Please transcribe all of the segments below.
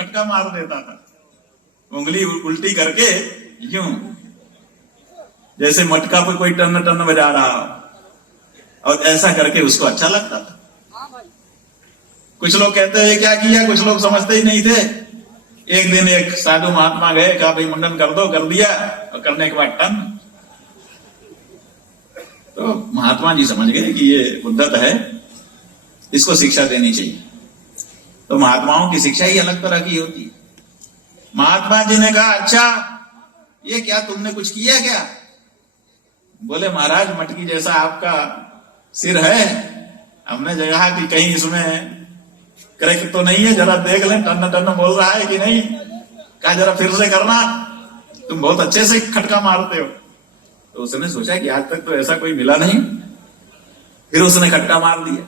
खटका मार देता था, उंगली उल्टी करके यूं, जैसे मटका पे कोई टन टन बजा रहा हो, और ऐसा करके उसको अच्छा लगता था। कुछ लोग कहते हैं क्या किया, कुछ लोग समझते ही नहीं थे। एक दिन एक साधु महात्मा गए, कहा भाई मुंडन कर दो, कर दिया, और करने के बाद टन। तो महात्मा जी समझ गए कि ये उद्धत है, इसको शिक्षा देनी चाहिए। तो महात्माओं की शिक्षा ही अलग तरह की होती है। महात्मा जी ने कहा अच्छा ये क्या तुमने कुछ किया क्या? बोले महाराज मटकी जैसा आपका सिर है, हमने जगह कि कहीं इसमें क्रैक तो नहीं है, जरा देख लें, टन टन बोल रहा है कि नहीं। कहा जरा फिर से करना, तुम बहुत अच्छे से खटका मारते हो। तो उसने सोचा कि आज तक तो ऐसा कोई मिला नहीं, फिर उसने खटका मार दिया।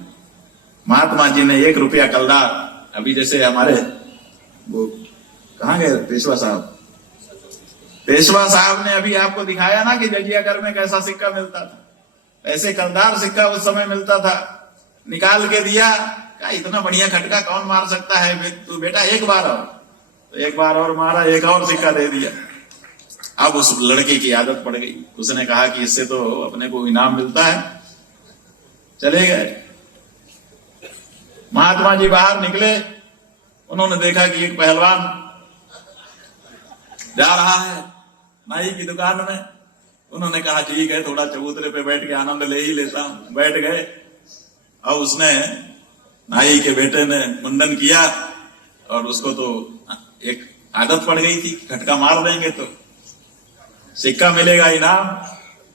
महात्मा जी ने 1 रुपया कलदार, अभी जैसे हमारे वो कहाँ गए पेशवा साहब, पेशवा साहब ने अभी आपको दिखाया ना कि जजियागर में कैसा सिक्का मिलता था, ऐसे कलदार सिक्का उस समय मिलता था। निकाल के दिया, कहा इतना बढ़िया खटका कौन मार सकता है, तू बेटा एक बार और। तो एक बार और मारा, एक और सिक्का दे दिया। अब उस लड़के की आदत पड़ गई, उसने कहा कि इससे तो अपने को इनाम मिलता है, चले गए। महात्मा जी बाहर निकले, उन्होंने देखा कि एक पहलवान जा रहा है नाई की दुकान में। उन्होंने कहा ठीक है, थोड़ा चबूतरे पे बैठ के आनंद ले ही लेता हूं। बैठ गए, और उसने नाई के बेटे ने मुंडन किया, और उसको तो एक आदत पड़ गई थी, खटका मार देंगे तो सिक्का मिलेगा इनाम।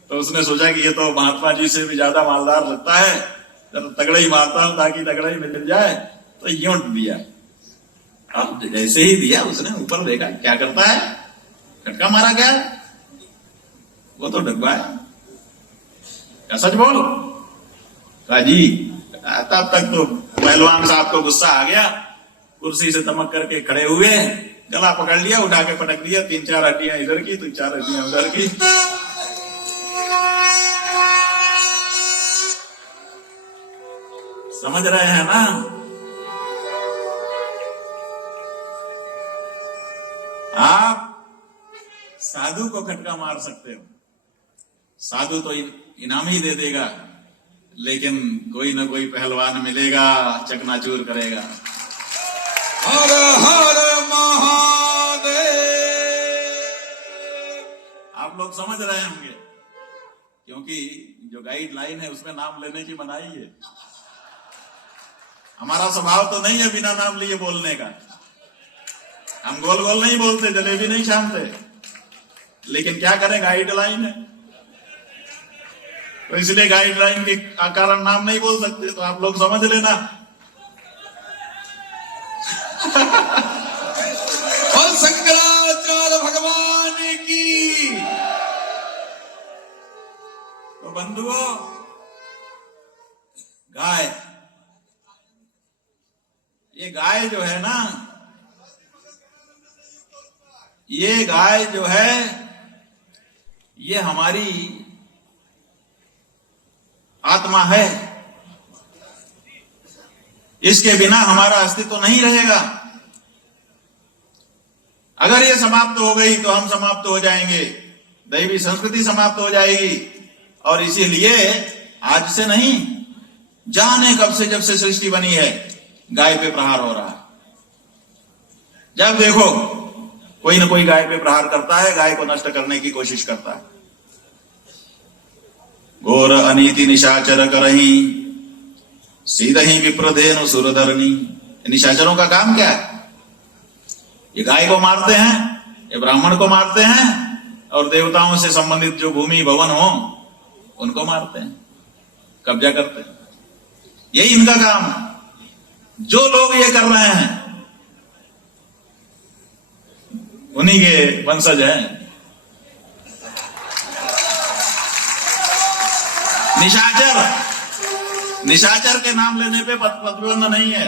तो उसने सोचा कि ये तो महात्मा जी से भी ज्यादा मालदार लगता है, जब तगड़ा ही मारता हूं ताकि तगड़ा ही मिल जाए। तो यूं दिया, अब जैसे ही दिया उसने ऊपर देखा, क्या करता है, खटका मारा क्या? वो तो डब्बा है। क्या सच बोल? कहा जी। तब तक तो पहलवान साहब को गुस्सा आ गया, कुर्सी से दमक करके खड़े हुए, गला पकड़ लिया, उठा के पटक दिया, 3-4 हड्डियां इधर की, 3-4 हड्डियां उधर की। समझ रहे हैं ना? आप साधु को खटका मार सकते हो, साधु तो इनाम ही दे देगा, लेकिन कोई ना कोई पहलवान मिलेगा, चकनाचूर करेगा। हर हर महादेव। आप लोग समझ रहे होंगे, क्योंकि जो गाइडलाइन है उसमें नाम लेने की मनाही है। हमारा स्वभाव तो नहीं है बिना नाम लिए बोलने का, हम गोल गोल नहीं बोलते, जलेबी नहीं छानते, लेकिन क्या करें, गाइडलाइन है, तो इसलिए गाइडलाइन के कारण नाम नहीं बोल सकते। तो आप लोग समझ लेना। और शंकराचार्य भगवान की। तो बंधुओं, गाय, ये गाय जो है ना, ये गाय जो है, ये हमारी आत्मा है। इसके बिना हमारा अस्तित्व नहीं रहेगा। अगर ये समाप्त हो गई तो हम समाप्त हो जाएंगे, दैवी संस्कृति समाप्त हो जाएगी। और इसीलिए आज से नहीं, जाने कब से, जब से सृष्टि बनी है, गाय पे प्रहार हो रहा है। जब देखो कोई ना कोई गाय पे प्रहार करता है, गाय को नष्ट करने की कोशिश करता है। घोर अनीति निशाचर करही, सीधही विप्रधेनु सुरधरणी। निशाचरों का काम क्या है? ये गाय को मारते हैं, ये ब्राह्मण को मारते हैं, और देवताओं से संबंधित जो भूमि भवन हो उनको मारते हैं, कब्जा करते हैं। यही इनका काम है। जो लोग ये कर रहे हैं उन्हीं के वंशज हैं। निशाचर, निशाचर के नाम लेने पे प्रतिबंध नहीं है,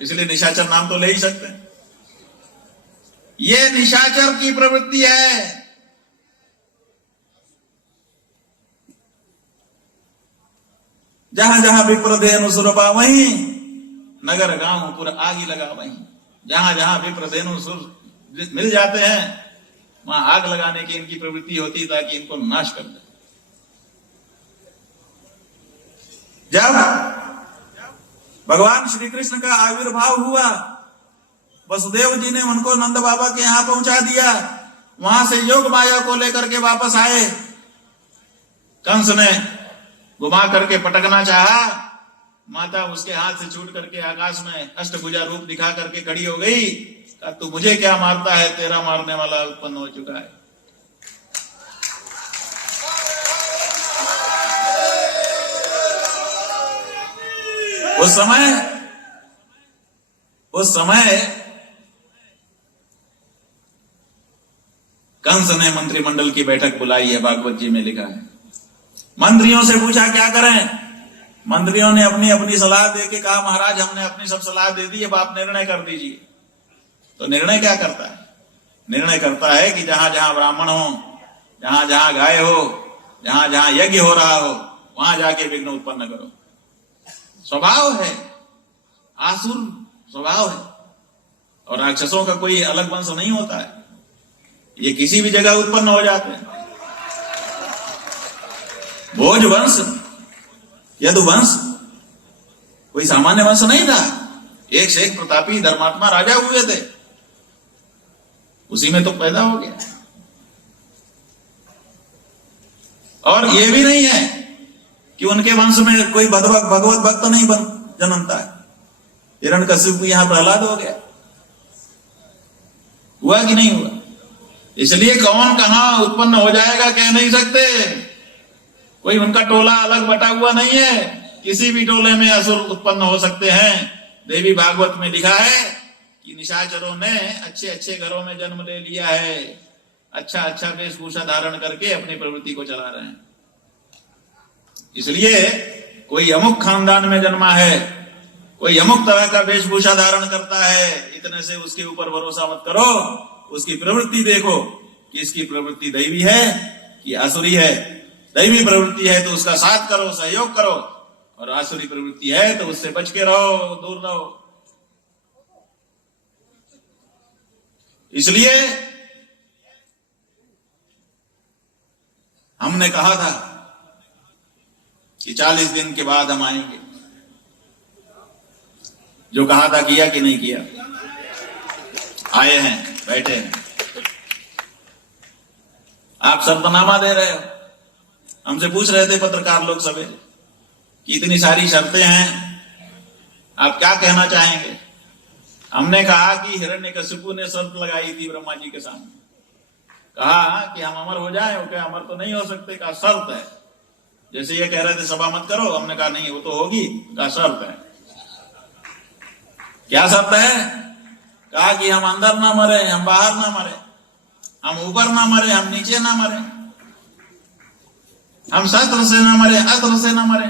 इसलिए निशाचर नाम तो ले ही सकते हैं। ये निशाचर की प्रवृत्ति है। जहां जहां विप्रधेनु सुरपा, वहीं नगर गांव पूरा आग ही लगा वहीं। जहां जहां विप्र धेनु सुर मिल जाते हैं वहां आग लगाने की इनकी प्रवृत्ति होती ताकि इनको नाश कर दे। जब भगवान श्री कृष्ण का आविर्भाव हुआ, वसुदेव जी ने उनको नंद बाबा के यहां पहुंचा दिया। वहां से योग माया को लेकर के वापस आए। कंस ने घुमा करके पटकना चाहा, माता उसके हाथ से छूट करके आकाश में अष्टभुजा रूप दिखा करके खड़ी हो गई। कहा तू मुझे क्या मारता है, तेरा मारने वाला उत्पन्न हो चुका है। उस समय कंस ने मंत्रिमंडल की बैठक बुलाई है, भागवत जी में लिखा है। मंत्रियों से पूछा क्या करें। मंत्रियों ने अपनी अपनी सलाह दे के कहा महाराज हमने अपनी सब सलाह दे दी, अब आप निर्णय कर दीजिए। तो निर्णय क्या करता है? निर्णय करता है कि जहां जहां ब्राह्मण हो, जहां जहां गाय हो, जहां जहां यज्ञ हो रहा हो, वहां जाके विघ्न उत्पन्न करो। स्वभाव है, आसुर स्वभाव है। और राक्षसों का कोई अलग वंश नहीं होता है, ये किसी भी जगह उत्पन्न हो जाते हैं। भोज वंश, यदु वंश कोई सामान्य वंश नहीं था। एक से एक प्रतापी धर्मात्मा राजा हुए थे, उसी में तो पैदा हो गया। और ये भी नहीं है कि उनके वंश में कोई भगवत भक्त नहीं जन्मता है। हिरण्यकशिपु यहां प्रहलाद हो गया, हुआ कि नहीं हुआ? इसलिए कौन कहां उत्पन्न हो जाएगा कह नहीं सकते। कोई उनका टोला अलग बटा हुआ नहीं है, किसी भी टोले में असुर उत्पन्न हो सकते हैं। देवी भागवत में लिखा है कि निशाचरों ने अच्छे अच्छे घरों में जन्म ले लिया है, अच्छा अच्छा वेशभूषा धारण करके अपनी प्रवृत्ति को चला रहे हैं। इसलिए कोई अमुक खानदान में जन्मा है, कोई अमुक तरह का वेशभूषा धारण करता है, इतने से उसके ऊपर भरोसा मत करो। उसकी प्रवृत्ति देखो कि इसकी प्रवृत्ति दैवी है कि आसुरी है। दैवी प्रवृत्ति है तो उसका साथ करो, सहयोग करो, और आसुरी प्रवृत्ति है तो उससे बच के रहो, दूर रहो। इसलिए हमने कहा था कि 40 दिन के बाद हम आएंगे। जो कहा था किया कि नहीं किया? आए हैं, बैठे हैं। आप शर्तनामा दे रहे हो। हमसे पूछ रहे थे पत्रकार लोग सवेरे कि इतनी सारी शर्तें हैं, आप क्या कहना चाहेंगे? हमने कहा कि हिरण्यकशिपु ने शर्त लगाई थी ब्रह्मा जी के सामने, कहा कि हम अमर हो जाएं। क्या अमर तो नहीं हो सकते? कहा शर्त है। जैसे ये कह रहे थे सभा मत करो, हमने कहा नहीं वो तो होगी। कहा शर्त है। क्या शर्त है? कहा कि हम अंदर ना मरे, हम बाहर ना मरे, हम ऊपर ना मरे, हम नीचे ना मरे, हम शस्त्र से ना मरे, अस्त्र से ना मरे,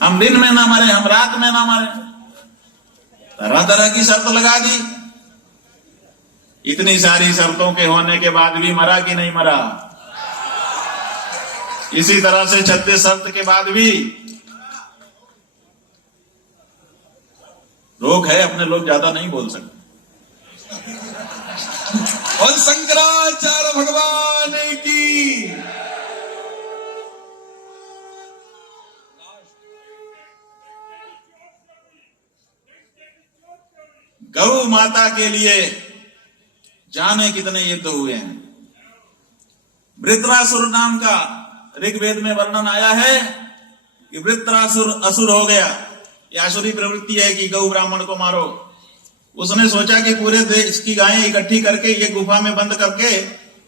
हम दिन में ना मरे, हम रात में ना मरे। तरह तरह की शर्त लगा दी। इतनी सारी शर्तों के होने के बाद भी मरा कि नहीं मरा? इसी तरह से 36 शर्त के बाद भी रोक है। अपने लोग ज्यादा नहीं बोल सकते। और शंकराचार्य भगवान की गौ माता के लिए जाने कितने युद्ध हुए हैं। वृत्रासुर नाम का ऋग्वेद में वर्णन आया है कि वृत्रासुर असुर हो गया। यह आसुरी प्रवृत्ति है कि गौ ब्राह्मण को मारो। उसने सोचा कि पूरे देश की गायें इकट्ठी करके ये गुफा में बंद करके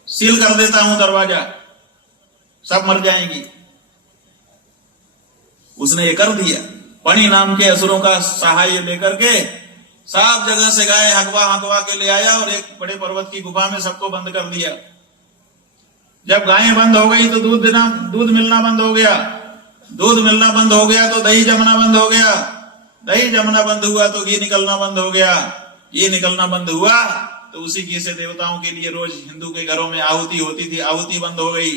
सील कर देता हूं दरवाजा, सब मर जाएंगी। उसने ये कर दिया। पणि नाम के असुरों का सहाय लेकर के सब जगह से गाय हकवा हकवा के ले आया और एक बड़े पर्वत की गुफा में सबको बंद कर दिया। जब गायें बंद हो गई तो दूध मिलना बंद हो गया। दूध मिलना बंद हो गया तो दही जमना बंद हो गया। दही जमना बंद हुआ तो घी निकलना बंद हो गया। घी निकलना बंद हुआ तो उसी घी से देवताओं के लिए रोज हिंदू के घरों में आहुति होती थी। आहुति बंद हो गई।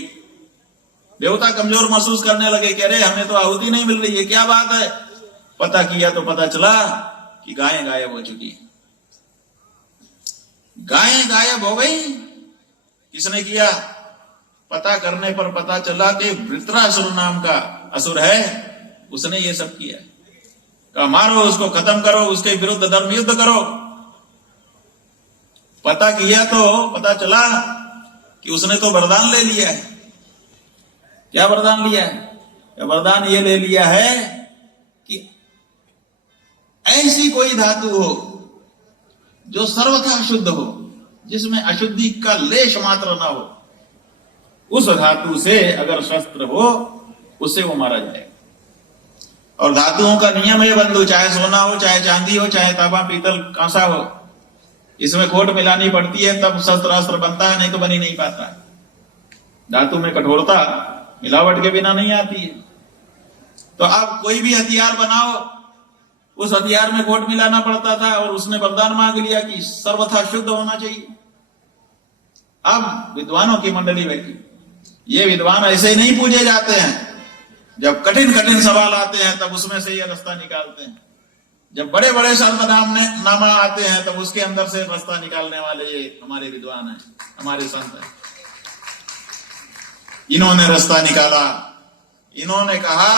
देवता कमजोर महसूस करने लगे, कह रहे हमें तो आहुति नहीं मिल रही है, क्या बात है? पता किया तो पता चला कि गायें गायब हो चुकी हैं। गायें गायब हो गई, किसने किया? पता करने पर पता चला कि वृत्रासुर नाम का असुर है, उसने ये सब किया। कहा मारो उसको, खत्म करो, उसके विरुद्ध धर्म युद्ध करो। पता किया तो पता चला कि उसने तो वरदान ले लिया है। क्या वरदान लिया है? वरदान ये ले लिया है कि ऐसी कोई धातु हो जो सर्वथा शुद्ध हो, जिसमें अशुद्धि का लेश मात्र ना हो, उस धातु से अगर शस्त्र हो उससे वो मारा जाएगा। और धातुओं का नियम है बंधु, चाहे सोना हो, चाहे चांदी हो, चाहे तांबा पीतल कांसा हो, इसमें खोट मिलानी पड़ती है तब शस्त्र अस्त्र बनता है, नहीं तो बनी नहीं पाता है। धातु में कठोरता मिलावट के बिना नहीं आती है। तो आप कोई भी हथियार बनाओ, उस हथियार में खोट मिलाना पड़ता था, और उसने वरदान मांग लिया कि सर्वथा शुद्ध होना चाहिए। अब विद्वानों की मंडली बैठी, ये विद्वान ऐसे नहीं पूजे जाते हैं। जब कठिन कठिन सवाल आते हैं तब उसमें से ये रास्ता निकालते हैं। जब बड़े बड़े नामा आते हैं तब उसके अंदर से रास्ता निकालने वाले ये हमारे विद्वान हैं, हमारे संत हैं। इन्होंने रास्ता निकाला। इन्होंने कहा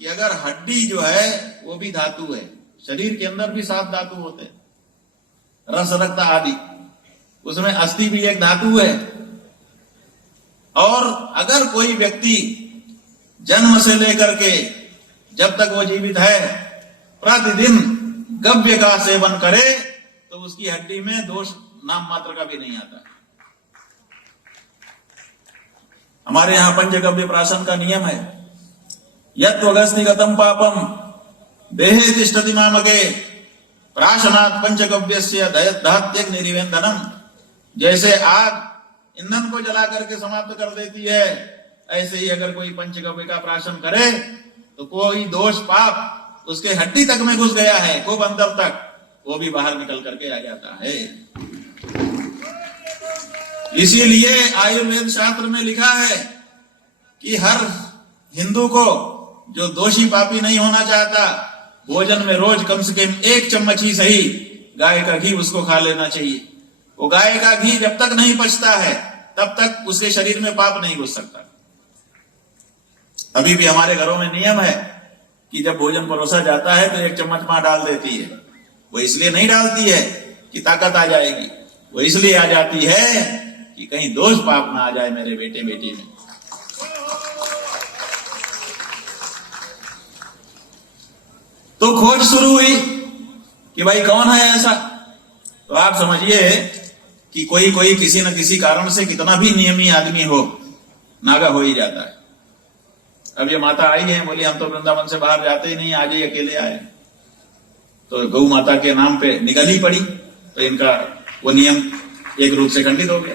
कि अगर हड्डी जो है वो भी धातु है, शरीर के अंदर भी 7 धातु होते हैं, रस रक्त आदि, उसमें अस्थि भी एक धातु है। और अगर कोई व्यक्ति जन्म से लेकर के जब तक वो जीवित है प्रतिदिन गव्य का सेवन करे तो उसकी हड्डी में दोष नाम मात्र का भी नहीं आता। हमारे यहां पंचगव्य प्राशन का नियम है, यत्वगस्तिगतम पापम देहे तिष्ठति मामके प्राशनात् पंचगव्यस्य दहत्यग्नि निरिवेन्दनम। जैसे आग ईंधन को जला करके समाप्त कर देती है, ऐसे ही अगर कोई पंचगव्य का प्राशन करे तो कोई दोष पाप उसके हड्डी तक में घुस गया है, खूब अंदर तक, वो भी बाहर निकल करके आ जाता है। इसीलिए आयुर्वेद शास्त्र में लिखा है कि हर हिंदू को जो दोषी पापी नहीं होना चाहता, भोजन में रोज कम से कम 1 चम्मच ही सही गाय का घी उसको खा लेना चाहिए। वो गाय का घी जब तक नहीं पचता है तब तक उसके शरीर में पाप नहीं घुस सकता। अभी भी हमारे घरों में नियम है कि जब भोजन परोसा जाता है तो 1 चम्मच मां डाल देती है। वो इसलिए नहीं डालती है कि ताकत आ जाएगी, वो इसलिए आ जाती है कि कहीं दोष पाप ना आ जाए मेरे बेटे बेटी में। तो खोज शुरू हुई कि भाई कौन है ऐसा। तो आप समझिए कि कोई किसी न किसी कारण से कितना भी नियमी आदमी हो, नागा हो ही जाता है। अब ये माता आई है, बोली हम तो वृंदावन से बाहर जाते ही नहीं, आज ही अकेले आए। तो गौ माता के नाम पे निकल ही पड़ी, तो इनका वो नियम एक रूप से खंडित हो गया।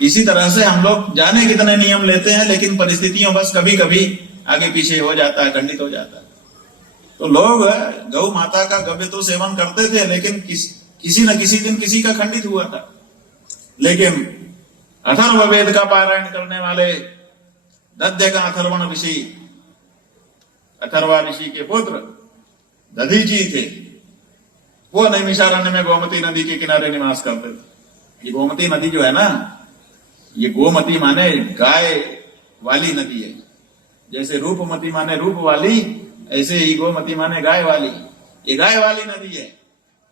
इसी तरह से हम लोग जाने कितने नियम लेते हैं, लेकिन परिस्थितियों बस कभी कभी आगे पीछे हो जाता है, खंडित हो जाता है। तो लोग गौ माता का गव्य तो सेवन करते थे, लेकिन किसी न किसी दिन किसी का खंडित हुआ था। लेकिन अथर्ववेद का पारायण करने वाले दध्य का अथर्वण ऋषि, अथर्वा ऋषि के पुत्र दधीची थे, वो नैमिषारण्य में गोमती नदी के किनारे निवास करते थे। ये गोमती नदी जो है ना, ये गोमती माने गाय वाली नदी है। जैसे रूपमती माने रूप वाली, ऐसे ही गोमती माने गाय वाली। ये गाय वाली नदी है।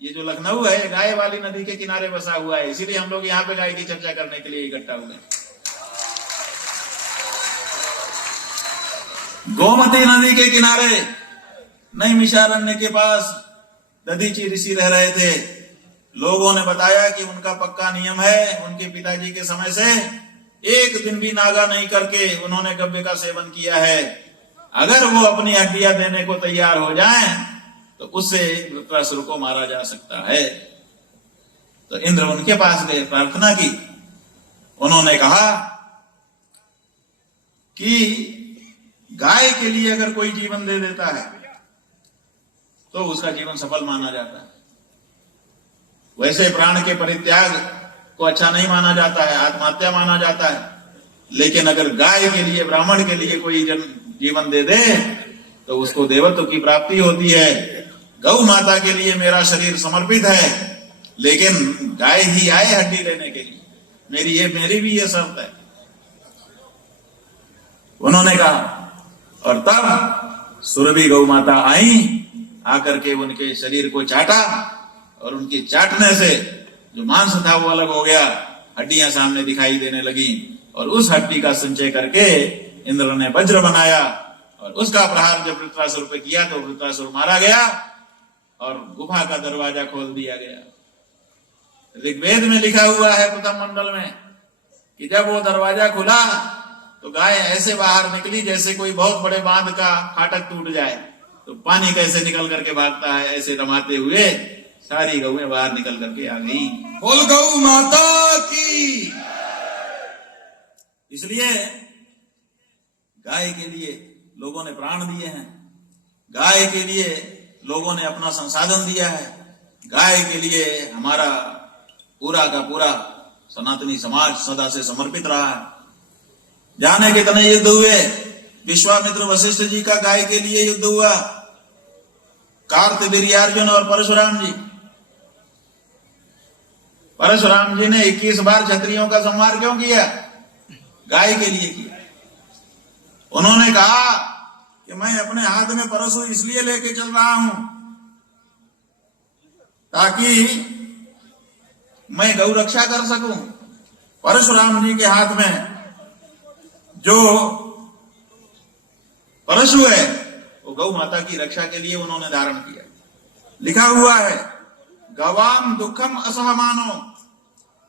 ये जो लखनऊ है गाय वाली नदी के किनारे बसा हुआ है, इसीलिए हम लोग यहाँ पे गाय की चर्चा करने के लिए इकट्ठा हुए। गोमती नदी के किनारे नैमिषारण्य के पास दधीची ऋषि रह रहे थे। लोगों ने बताया कि उनका पक्का नियम है, उनके पिताजी के समय से एक दिन भी नागा नहीं करके उन्होंने गव्य का सेवन किया है। अगर वो अपनी हड्डियां देने को तैयार हो जाएं तो उससे वृत्रासुर को मारा जा सकता है। तो इंद्र उनके पास गए, प्रार्थना की। उन्होंने कहा कि गाय के लिए अगर कोई जीवन दे देता है तो उसका जीवन सफल माना जाता है। वैसे प्राण के परित्याग को अच्छा नहीं माना जाता है, आत्महत्या माना जाता है। लेकिन अगर गाय के लिए, ब्राह्मण के लिए कोई जीवन दे दे तो उसको देवत्व की प्राप्ति होती है। गौ माता के लिए मेरा शरीर समर्पित है, लेकिन गाय ही आए हड्डी लेने के लिए, मेरी भी ये शर्त है, उन्होंने कहा। और तब सुरभि गौ माता आई, आकर के उनके शरीर को चाटा, और उनके चाटने से जो मांस था वो अलग हो गया, हड्डियां सामने दिखाई देने लगी, और उस हड्डी का संचय करके इंद्र ने वज्र बनाया, और उसका प्रहार जब वृत्रासुर पे किया तो वृत्रासुर मारा गया, और गुफा का दरवाजा खोल दिया गया। ऋग्वेद में लिखा हुआ है प्रथम मंडल में कि जब वो दरवाजा खुला तो गाय ऐसे बाहर निकली जैसे कोई बहुत बड़े बांध का फाटक टूट जाए तो पानी कैसे निकल करके भागता है, ऐसे रमाते हुए सारी गौएं बाहर निकल करके आ गई। बोल गौ माता की। इसलिए गाय के लिए लोगों ने प्राण दिए हैं, गाय के लिए लोगों ने अपना संसाधन दिया है, गाय के लिए हमारा पूरा का पूरा सनातनी समाज सदा से समर्पित रहा है। जाने कितने युद्ध हुए, विश्वामित्र वशिष्ठ जी का गाय के लिए युद्ध हुआ, कार्तवीर्यार्जुन और परशुराम जी। परशुराम जी ने 21 बार क्षत्रियों का संहार क्यों किया? गाय के लिए किया। उन्होंने कहा कि मैं अपने हाथ में परशु इसलिए लेके चल रहा हूं ताकि मैं गौ रक्षा कर सकूं। परशुराम जी के हाथ में जो परशु है वो गौ माता की रक्षा के लिए उन्होंने धारण किया। लिखा हुआ है, गवाम दुखम असहमानो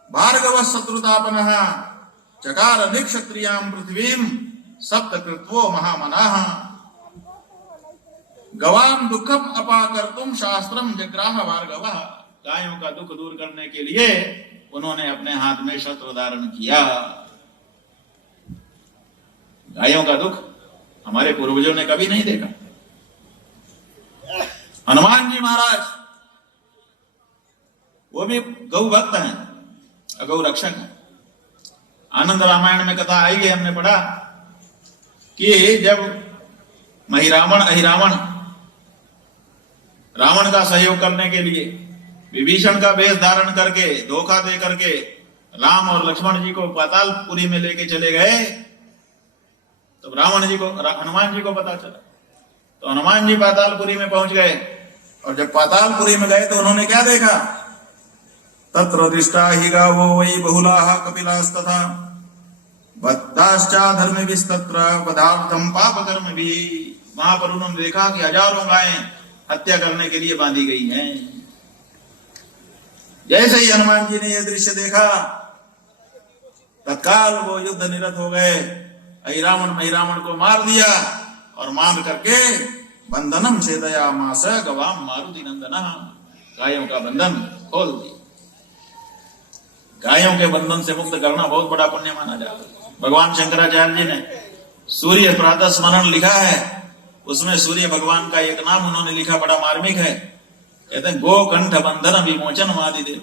भार्गव शत्रुतापनः चकार निक्षत्रियाम पृथ्वीम सप्तकृत्वो महामनाः। गवाम दुखम अपाकर्तुम शास्त्रम जग्राह भार्गव। गायों का दुख दूर करने के लिए उन्होंने अपने हाथ में शस्त्र धारण किया। गायों का दुख हमारे पूर्वजों ने कभी नहीं देखा। हनुमान जी महाराज वो भी गौ भक्त हैं, गौ रक्षक हैं। आनंद रामायण में कथा आई है, हमने पढ़ा कि जब महिरावण अहिरावण रावण का सहयोग करने के लिए विभीषण का वेश धारण करके धोखा दे करके राम और लक्ष्मण जी को पातालपुरी में लेके चले गए, तो रावण जी को हनुमान जी को पता चला, तो हनुमान जी पातालपुरी में पहुंच गए। और जब पातालपुरी में गए तो उन्होंने क्या देखा? तत्र दृष्टा ही गावो वै बहुलाः कपिलास्तथा बद्धाश्चा धर्मभिस्तत्र पदार्थम पापकर्म भी। वहां पर उन्होंने देखा कि हजारों गायें हत्या करने के लिए बांधी गई हैं। जैसे ही हनुमान जी ने यह दृश्य देखा, तत्काल वो युद्ध निरत हो गए, अहिरावण महिरावण को मार दिया, और मार करके बंधनम छेदयामास गवाम मारुति नंदनः। गायों का बंधन खोल दिया। गायों के बंधन से मुक्त करना बहुत बड़ा पुण्य माना जाता है। भगवान शंकराचार्य जी ने सूर्य प्रातः स्मरण लिखा है, उसमें सूर्य भगवान का एक नाम उन्होंने लिखा, बड़ा मार्मिक है। कहते हैं गो कंठ बंधन विमोचन वादिदेव।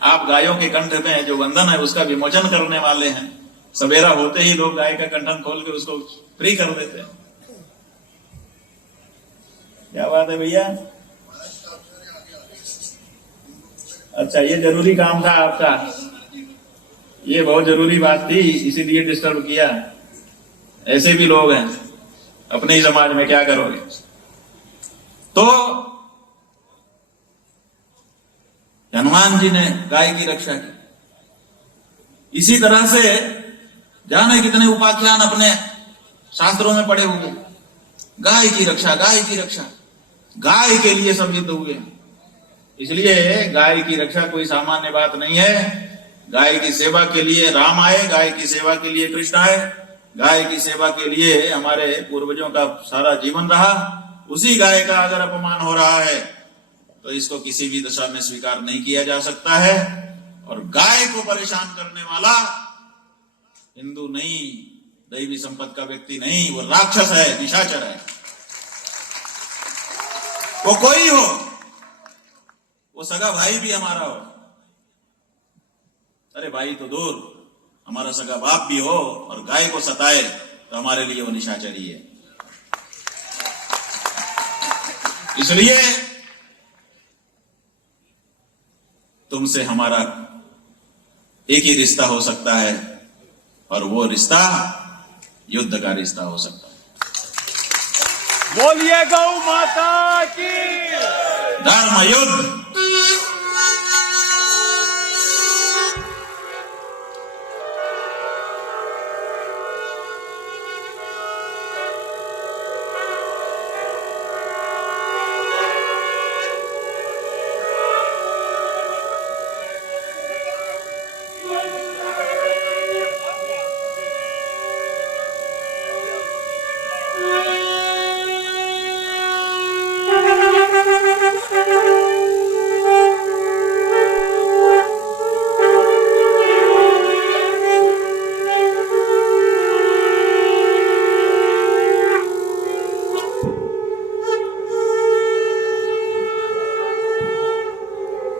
आप गायों के कंठ में जो बंधन है उसका विमोचन करने वाले हैं। सवेरा होते ही लोग गाय का कंठन खोल के उसको फ्री कर देते हैं। क्या बात है भैया? अच्छा, ये जरूरी काम था आपका, ये बहुत जरूरी बात थी, इसीलिए डिस्टर्ब किया। ऐसे भी लोग हैं अपने ही समाज में, क्या करोगे? तो हनुमान जी ने गाय की रक्षा की। इसी तरह से जाने कितने उपाख्यान अपने शास्त्रों में पढ़े हुए, गाय की रक्षा, गाय की रक्षा, गाय के लिए सब युद्ध हुए। इसलिए गाय की रक्षा कोई सामान्य बात नहीं है। गाय की सेवा के लिए राम आए, गाय की सेवा के लिए कृष्ण आए, गाय की सेवा के लिए हमारे पूर्वजों का सारा जीवन रहा। उसी गाय का अगर अपमान हो रहा है तो इसको किसी भी दशा में स्वीकार नहीं किया जा सकता है। और गाय को परेशान करने वाला हिंदू नहीं, दैवी संपत्ति का व्यक्ति नहीं, वो राक्षस है, निशाचर है। वो कोई हो, वो सगा भाई भी हमारा हो, अरे भाई तो दूर, हमारा सगा बाप भी हो और गाय को सताए तो हमारे लिए वो निशाचरी है। इसलिए तुमसे हमारा एक ही रिश्ता हो सकता है, और वो रिश्ता युद्ध का रिश्ता हो सकता है। बोलिए गौ माता की। धर्म युद्ध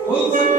बोल सकते